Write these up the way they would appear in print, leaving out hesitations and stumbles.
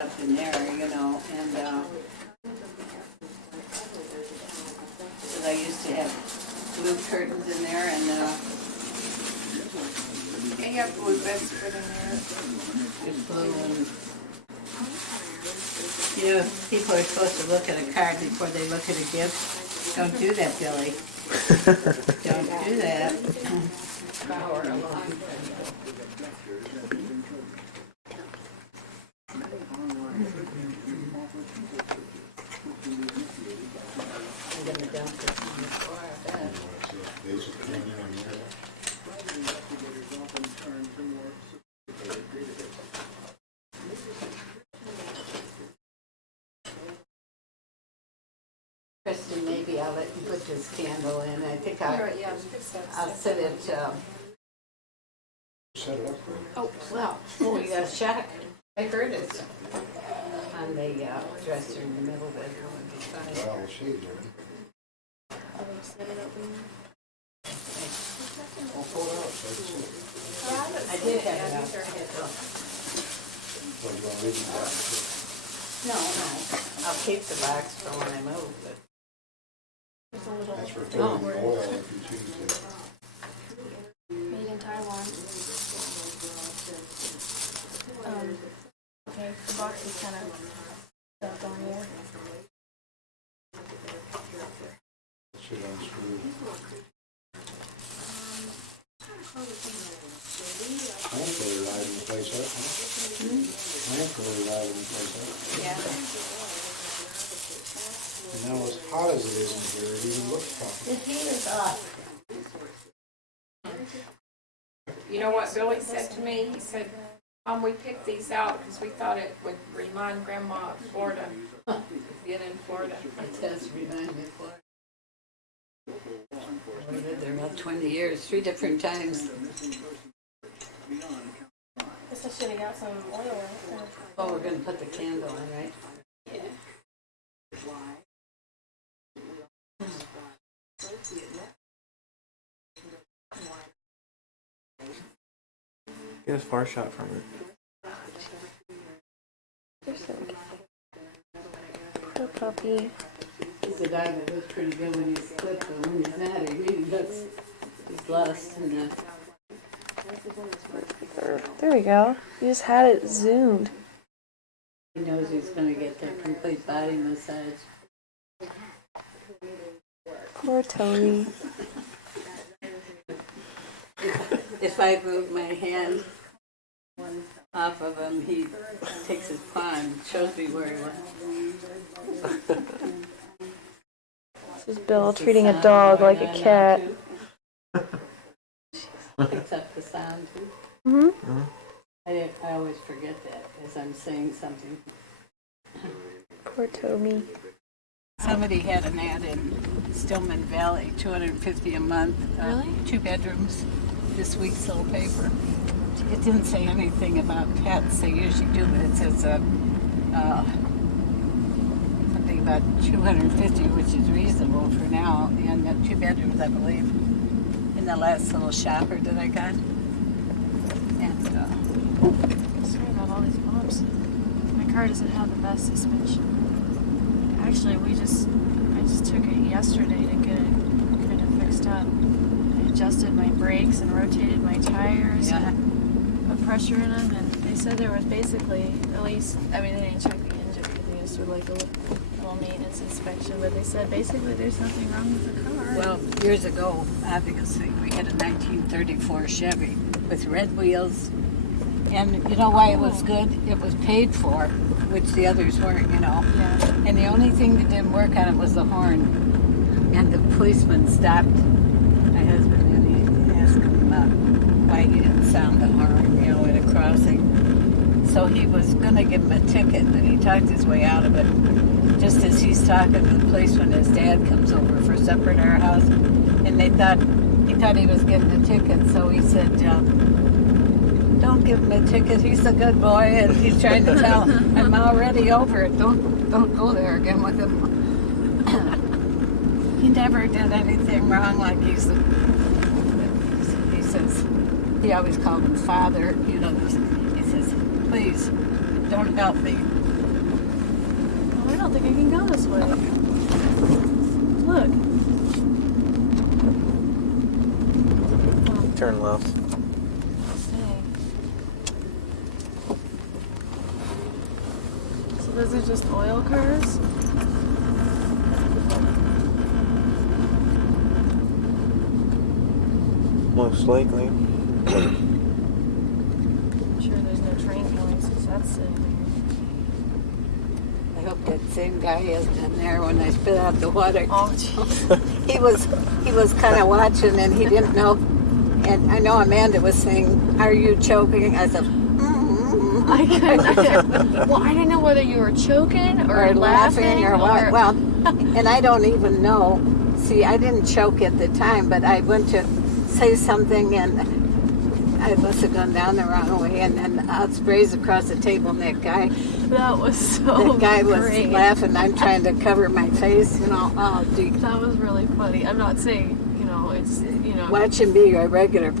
up in there, and because I used to have blue curtains in there, and yeah, you have blue beds put in there. it's blue, and people are supposed to look at a card before they look at a gift. Don't do that, Billy. Don't do that. Power along. I'm gonna dump this on the floor, I bet. Kristen, maybe I'll let you put this candle in. I think I'll set it. Set it up. Oh, you got a shack. I heard it on the dresser in the middle bedroom. Would be fine. Well, the shades are in. I'll pull it out so I can see it. I did have it out. Well, you want to leave it back? No. I'll keep the box for when I move, but. That's for filling the oil if you choose to. Made in Taiwan. Okay, the box is kind of stuck on there. It should unscrew. Lamp really liven the place up, huh? Lamp really liven the place up. Yeah. And now as hot as it is in here, it even looks The proper. heat is off. You know what Billy said to me? He said, we picked these out because we thought it would remind Grandma of Florida, being in Florida. It does remind me of Florida. We lived there about 20 years, 3 different times. Guess I should have got some oil in it. Oh, we're going to put the candle in, right? Yeah. Get a far shot from it. Poor puppy. He's a dog that looks pretty good when he's clipped, but when he's not, he really looks, he's lost in the... There we go. You just had it zoomed. He knows he's going to get the complete body massage. Poor Toby. If I move my hand off of him, he takes his paw and shows me where he went. This is Bill treating a dog like a cat. Picks up the sound too. Mm-hmm. I always forget that as I'm saying something. Poor Toby. Somebody had an ad in Stillman Valley, $250 a month, Really? 2 bedrooms. This week's little paper. It didn't say anything about pets. They usually do, but it says something about 250, which is reasonable for now, and 2 bedrooms, I believe, in the last little shopper that I got. And Sorry about all these bumps. My car doesn't have the best suspension. Actually, I just took it yesterday to get it kind of fixed up. I adjusted my brakes and rotated my tires and put pressure in them, and they said there was basically, at least, I mean, they didn't check the engine because they just did like a little maintenance inspection, but they said basically there's nothing wrong with the car. well, years ago, obviously, we had a 1934 Chevy with red wheels. And you know why it was good? It was paid for, which the others weren't, Yeah. And the only thing that didn't work on it was the horn. And the policeman stopped my husband and he asked him why he didn't sound the horn, at a crossing. So he was going to give him a ticket, but he talked his way out of it. Just as he's talking to the policeman, his dad comes over for supper at our house, and he thought he was getting a ticket, so he said, don't give him a ticket, he's a good boy, and he's trying to tell, I'm already over it, don't go there again with him. He never did anything wrong, like he says, he always called him father, he says, please, don't help me, don't think I can go this way. Look. Turn left. Dang. So those are just oil cars? Most likely. I'm sure there's no train coming since that's sitting I hope that same guy is down there when I spit out the water. there. Oh, jeez. He was kind of watching and he didn't know. And I know Amanda was saying, "Are you choking?" I said, I couldn't. Well, I didn't know whether you were choking or laughing or what. Well, and I don't even know. See, I didn't choke at the time, but I went to say something and I must have gone down the wrong way, and then out sprays across the table, and that guy That was was laughing. I'm trying to cover my face, Oh, dude. That was really funny. I'm not saying, it's, Watch him be a regular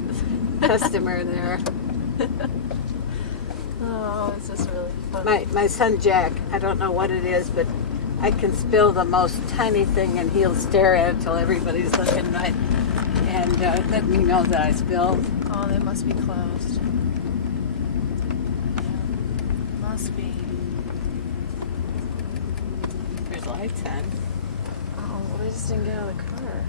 customer there. Oh, it's just really funny. My son Jack, I don't know what it is, but I can spill the most tiny thing and he'll stare at it till everybody's looking right and let me know that I spilled. Oh, they must be closed. Yeah, must be. There's lights on. Oh, well, they just didn't get out of the car.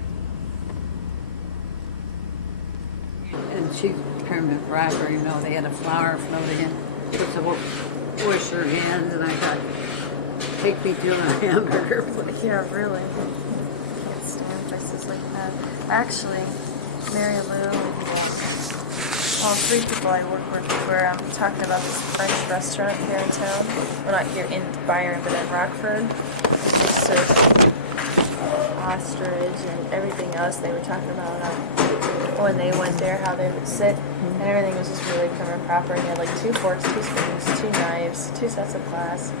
And she permanent robbery, they had a flower floating in. She was to wash her hands, and I thought, take me to a hamburger place. Yeah, really. Can't stand places like that. Actually, Mary Lou and all three people I work with were talking about this French restaurant here in town. Well, not here in Byron, but in Rockford. They serve ostrich and everything else. They were talking about when they went there, how they would sit, and everything was just really prim and proper. And they had like 2 forks, 2 spoons, 2 knives, 2 sets of glasses,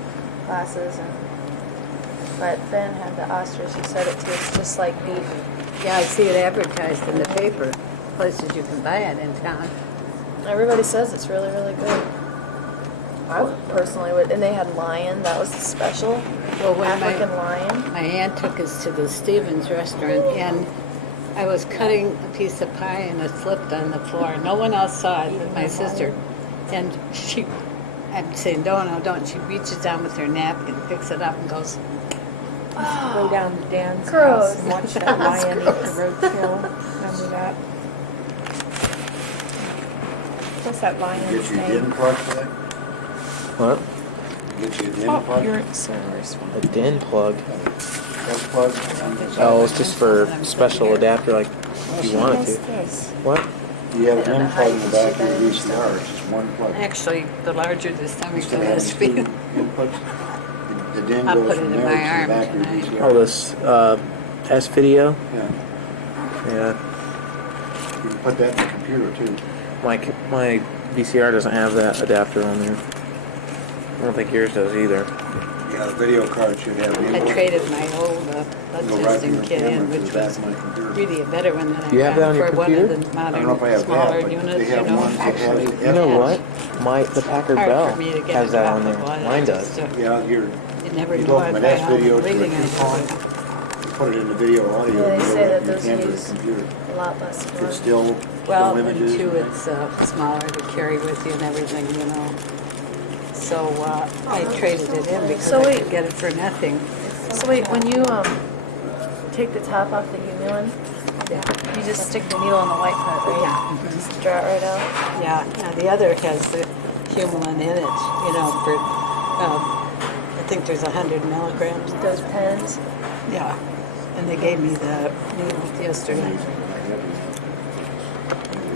but Ben had the ostrich. He said it tastes just like beef. Yeah, I see it advertised in the paper. Places you can buy it in town. Everybody says it's really, really good. I personally would, and they had lion. That was the special. Well, when African lion. my aunt took us to the Stevens restaurant, and I was cutting a piece of pie and it slipped on the floor. No one else saw it but my sister. And I'm saying, don't. She reaches down with her napkin, picks it up and goes, Go down to Dan's Gross. house and watch that lion eat the roadkill. Remember that? What's that lion's Get you name? din plug for that? What? Get you a din Oh, plug? you're so responsible. A DIN plug. Plug plug? Oh, it's just for special adapter, like if you wanted What's to. this? What? You have a I don't know din how plug you in the can back shoot of that your in VCR, it's just one plug. actually, the larger the stomach, the Instead of less having two speed. inputs, the din I'll goes put it from in there my to the arm back of your tonight. VCR. Oh, this S video. Yeah, Yeah, you can put that in the computer too. my VCR doesn't have that adapter on there. I don't think yours does either. Yeah, the video card should have the I input. traded my old blood Go right from testing your kit in, camera to which the back was of my computer. really a better one than I You have that on your for one of computer? the I don't know if I modern, have smaller that, but units, they have ones that have Actually, it. You know Yeah. what? The Packard hard Bell for me to get has a that drop on of there. blood. Mine does. Yeah, You never you know go if from an I S have video to a bleeding. coupon, you put it in the video audio. Yeah, they and go say right that from your those camera to use the computer. a lot less It's blood. still Well, and images. two, it's smaller to carry with you and everything, So I traded it in because So I wait. could get it for nothing. So wait, when you take the top off the Humulin, Yeah. you just stick the needle in the white part, right? Yeah. Just draw it right out. Yeah, now the other has the humulin in it, for, I think there's 100 milligrams. Those pens. Yeah, and they gave me the needle yesterday.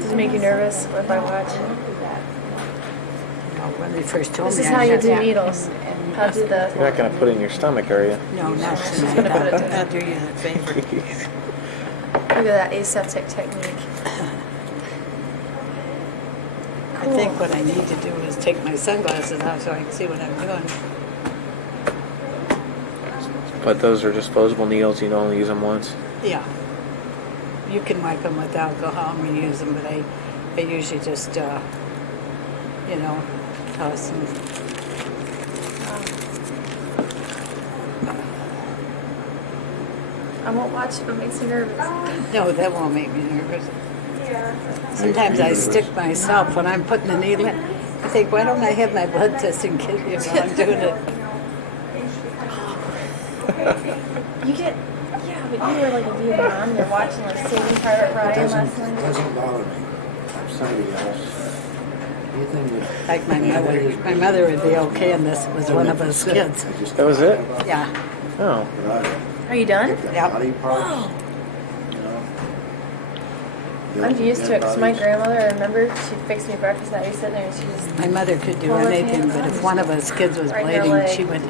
Does it make you nervous if I watch? When they first told This me. is I how you had do to- needles. How do the... You're not gonna put it in your stomach, are you? No, not tonight. gonna put it down. I'll do you that favor. Look at that aseptic technique. I think what I need to do is take my sunglasses out so I can see what I'm doing. But those are disposable needles. You can only use them once. Yeah. You can wipe them with alcohol and reuse them, but I usually just, toss them. I won't watch if it makes me nervous. No, that won't make me nervous. Yeah. Sometimes I stick myself when I'm putting the needle in. I think, why don't I have my blood test in case while I'm doing it? You get, yeah, but you were like in Vietnam. You're watching like Saving Private Ryan last night. Doesn't bother me. I'm somebody else. Anything that. Like my mother. My mother would be okay in this. It was one of us kids. That was it? Yeah. Oh. Are you done? Yep. Body parts. I'm used to it because my grandmother, I remember, she fixed me breakfast and I'd be sitting there and she just, My mother could do Pull her anything, pants but off. if one of us kids was Right in her bleeding, leg. she would,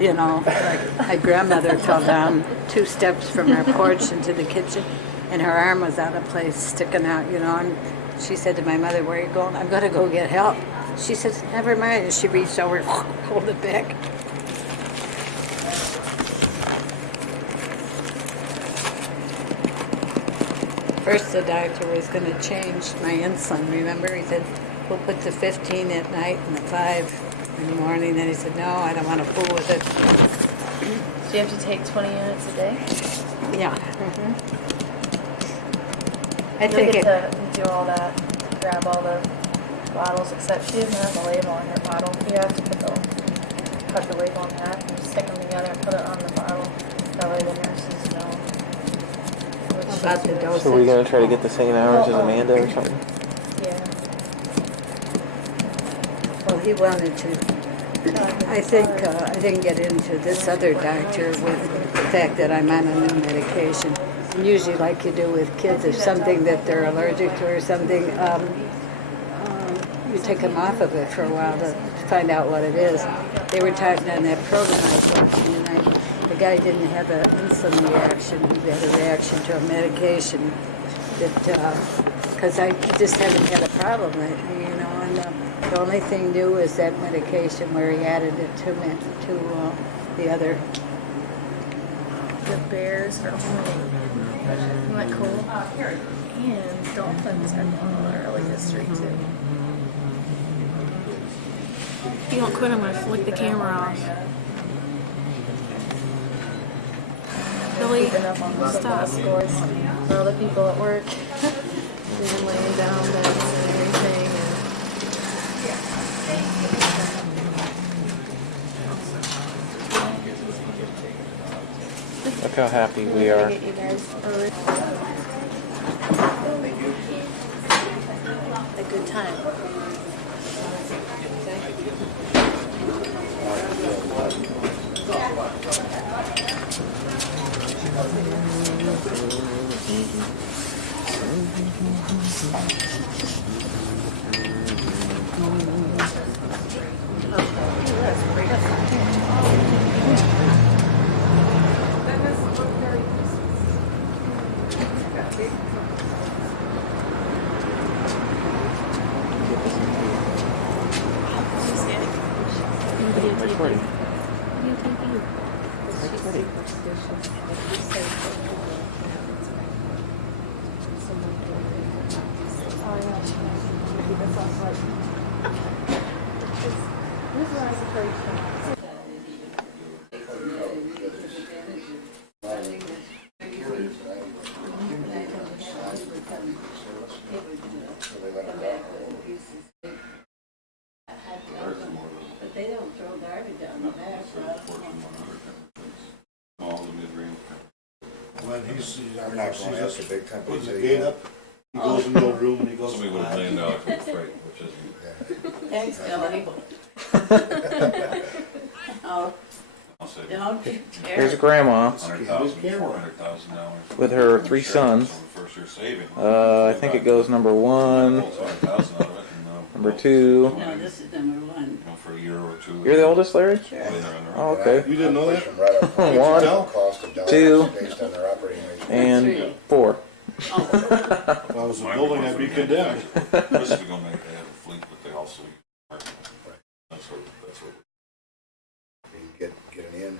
you know, like my grandmother fell down 2 steps from her porch into the kitchen, and her arm was out of place, sticking out, you know, and she said to my mother, "Where are you going?" "I'm going to go get help." She said, "Never mind," and she reached over, pulled it back. First, the doctor was going to change my insulin, remember? He said, "We'll put the 15 at night and the 5 in the morning." Then he said, "No, I don't want to fool with it." do you have to take 20 units a day? Yeah. I You'll think get it, to do all that, grab all the bottles, except she doesn't have the label on her bottle. You have to cut the label in half and stick them together and put it on the bottle. That way the nurses know. which about the is- dosage. So we're gonna try to get the same hours as Amanda or something? Yeah. Well, he wanted to. I didn't get into this other doctor with the fact that I'm on a new medication. And usually, like you do with kids, if something that they're allergic to or something, you take them off of it for a while to find out what it is. They were talking on that program I was watching, and the guy didn't have an insulin reaction. He had a reaction to a medication that, because I just haven't had a problem lately, you know, and the only thing new is that medication where he added it to the other. The bears are home. Isn't that cool? And dolphins are going on early history too. If you don't quit, I'm going to flick the camera off. Billy, Keeping up on the football stop. scores. For all the people at work, they've been laying down beds and everything. Look how happy we are. Get you guys a good time. Recording. But they don't throw garbage on the back. When he's I'm not going to ask a big company. putting the gate up, he goes into a room and he goes. Somebody with $1 million worth of freight, which is. Thanks, Billy. Oh, I'll say don't you Here's dare. Grandma $100,000, $400,000. with her 3 sons. First year saving. I think it goes number 1, Pulls 100,000 out of it and, number 2. No, this is number 1. you know, for a year or two. You're the oldest, Larry? Sure. When they're on their Oh, own. okay. You didn't know that? Push them right up. One, Cost of dollars 2, based on their operating ratio. and 4. If I was a building, I'd be condemned. This is gonna make, they have a fleet, but they also use parking. That's what. Get an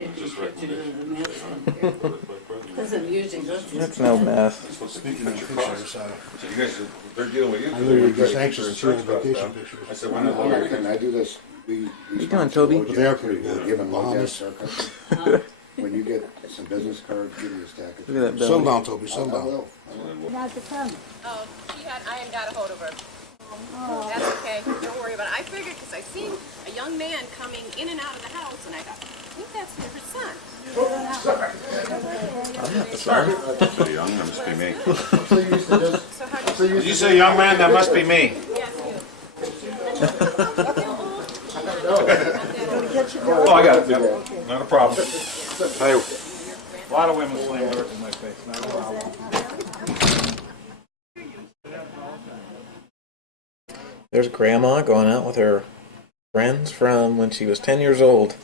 in. Just Put you recommendation. in the mess one. Doesn't usually look That's no mess. It's supposed to Speaking cut of your pictures, costs. uh, So you guys, they're dealing with you. I literally They're just trying to anxious get to see all your the insurance vacation costs pictures. down. I said, when I'm they're not kidding, I do this. We you doing, Toby? load But they are pretty good. Give them Bahamas. load When you get some business cards, give me a stack of. Look at that belly. Sundown, Toby, I sundown. will. Not to come. Oh, I hadn't got a hold of her. That's okay. Don't worry about it. I figured because I seen a young man coming in and out of the house, and I thought, I think that's her son. I'm not the son. So young, that must be me. I'm so used to just. So how do you? Did you say young man? That must be me. Yes, Oh, I got it, yeah. Not a problem. Hey. A lot of women slam dirt in my face, not a problem. There's Grandma going out with her friends from when she was 10 years old.